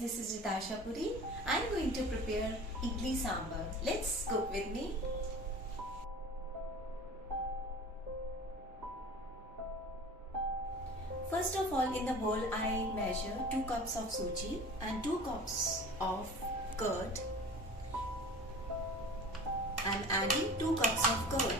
this is Ritasha Puri. I'm going to prepare Idli Sambar. Let's cook with me. First of all, in the bowl I measure 2 cups of suji and 2 cups of curd. I'm adding 2 cups of curd.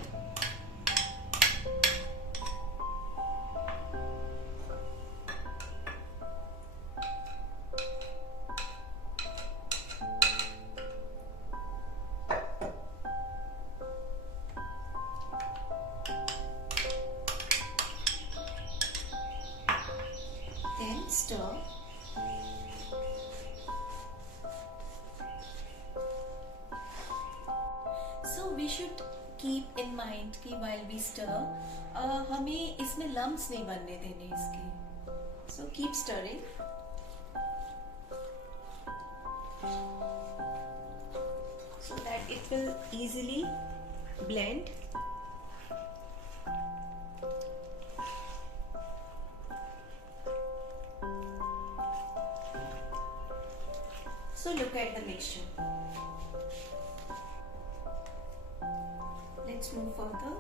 Then stir. So we should keep in mind कि while we stir, हमें इसमें lumps नहीं बनने देने इसके. So keep stirring. So that it will easily blend. So look at the mixture. Let's move further.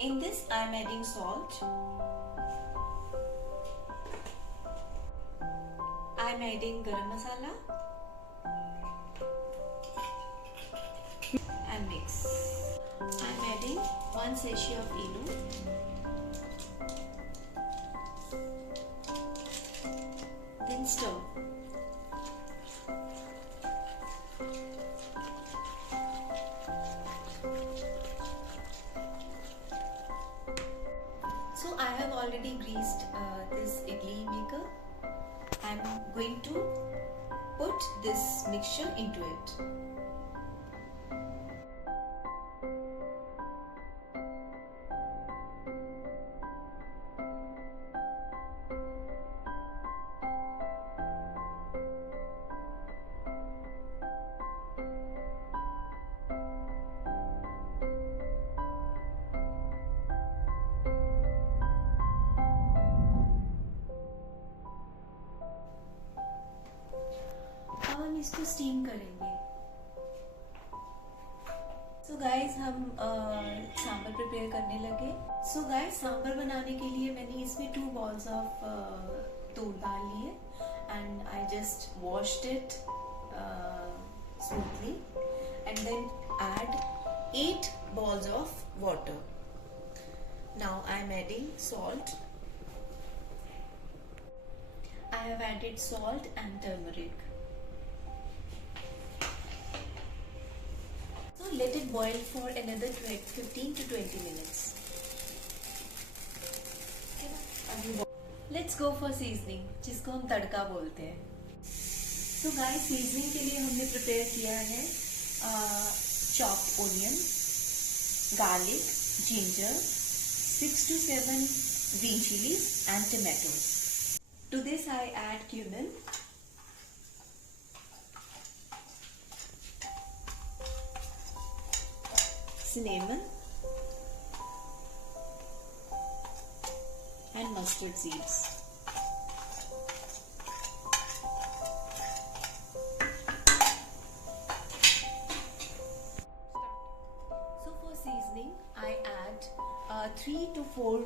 In this I am adding salt. I am adding garam masala and mix. I am adding 1 sachet of Idli. Then stir. So I have already greased this idli maker. I am going to put this mixture into it. अब हम इसको steam करेंगे. So guys, हम sambar prepare करने लगे. So guys, sambar बनाने के लिए मैंने इसमें 2 balls of तूर दाल लिए and I just washed it smoothly and then add 8 balls of water. Now I am adding salt. I have added salt and turmeric. So let it boil for another 15 to 20 minutes. Let's go for seasoning, जिसको हम तड़का बोलते हैं. So guys, seasoning के लिए हमने prepare किया है chopped onion, garlic, ginger, 6 to 7 green chilies and tomatoes. To this I add cumin, cinnamon and mustard seeds. So for seasoning I add 3 to 4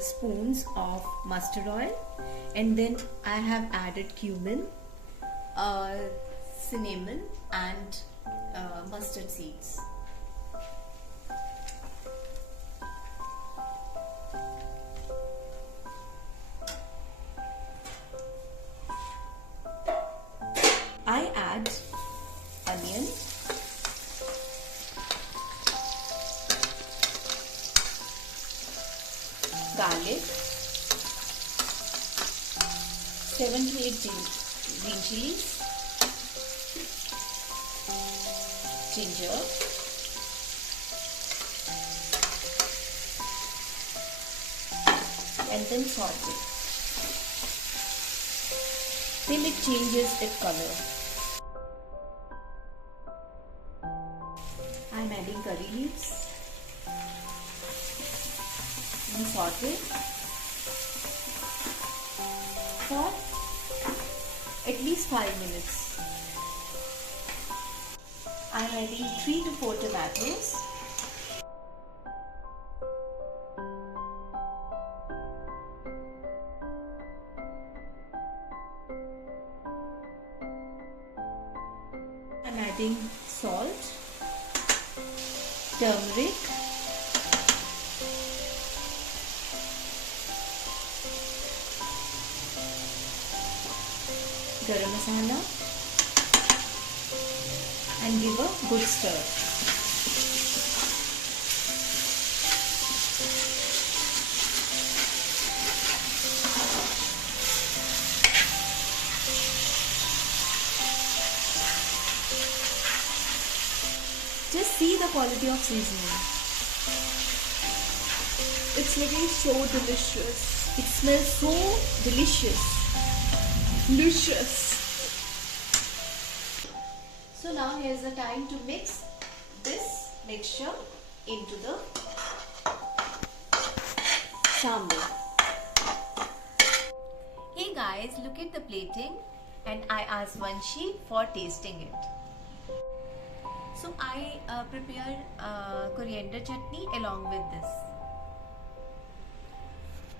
spoons of mustard oil, and then I have added cumin, cinnamon and mustard seeds. I add onion, garlic, 7 to 8 green chilies, ginger, and then saute till it changes its color. I am adding curry leaves and saute for at least 5 minutes. I'm adding 3 to 4 tomatoes. I'm adding salt, turmeric, garam masala, and give a good stir. Just see the quality of seasoning. It's looking so delicious. It smells so delicious. Delicious. So now here's the time to mix this mixture into the sambar. Hey guys, look at the plating, and I asked Vanshi for tasting it. So I prepared coriander chutney along with this.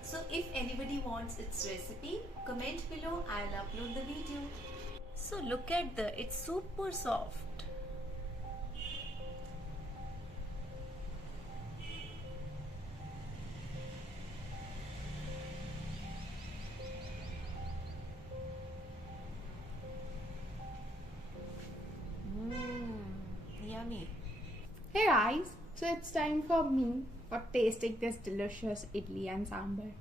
So if anybody wants its recipe, comment below, I'll upload the video. So look at it's super soft. Yummy. Hey guys, so it's time for me for tasting this delicious idli and sambar.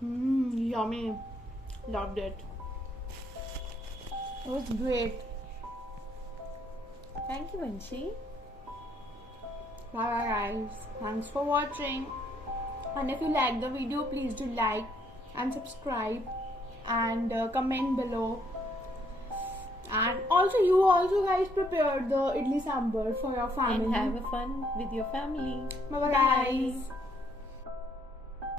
Yummy. Loved it. It was great. Thank you, Vanshi. Bye bye guys. Thanks for watching. And if you like the video, please do like and subscribe and comment below. And also you guys prepare the idli sambar for your family. And have a fun with your family. Bye bye guys.